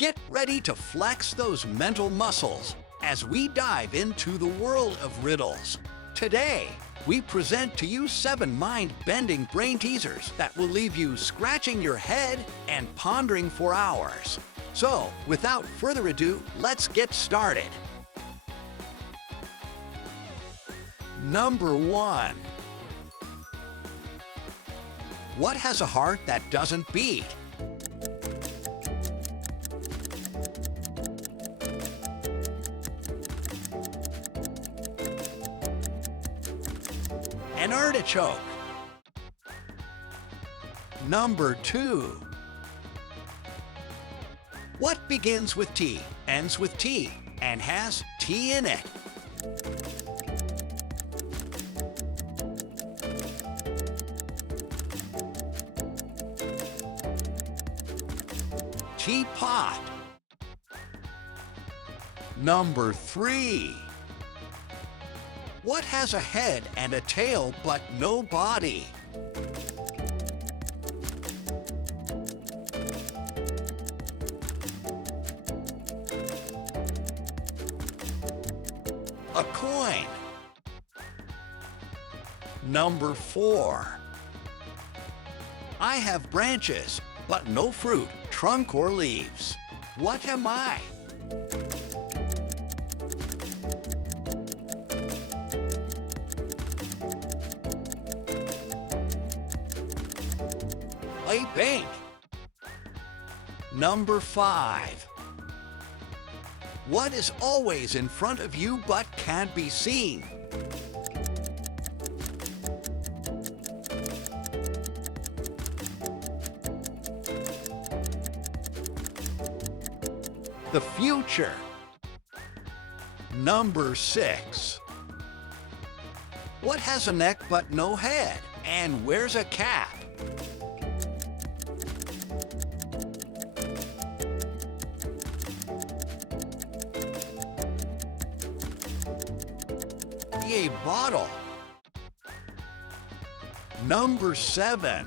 Get ready to flex those mental muscles as we dive into the world of riddles. Today, we present to you 7 mind-bending brain teasers that will leave you scratching your head and pondering for hours. So, without further ado, let's get started. Number 1. What has a heart that doesn't beat? An artichoke. Number 2. What begins with T, ends with T, and has T in it? Teapot. Number 3. What has a head and a tail but no body? A coin. Number 4. I have branches, but no fruit, trunk, or leaves. What am I? A bank. Number 5. What is always in front of you but can't be seen? The future. Number 6. What has a neck but no head and wears a cap? A bottle. Number 7.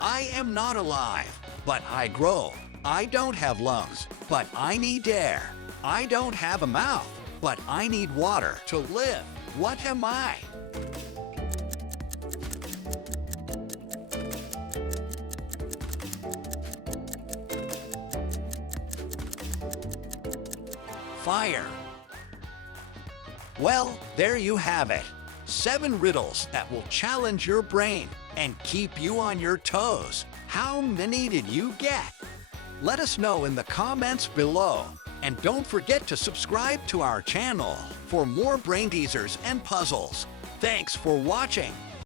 I am not alive, but I grow. I don't have lungs, but I need air. I don't have a mouth, but I need water to live. What am I? Fire. Well, there you have it. 7 riddles that will challenge your brain and keep you on your toes. How many did you get? Let us know in the comments below. And don't forget to subscribe to our channel for more brain teasers and puzzles. Thanks for watching.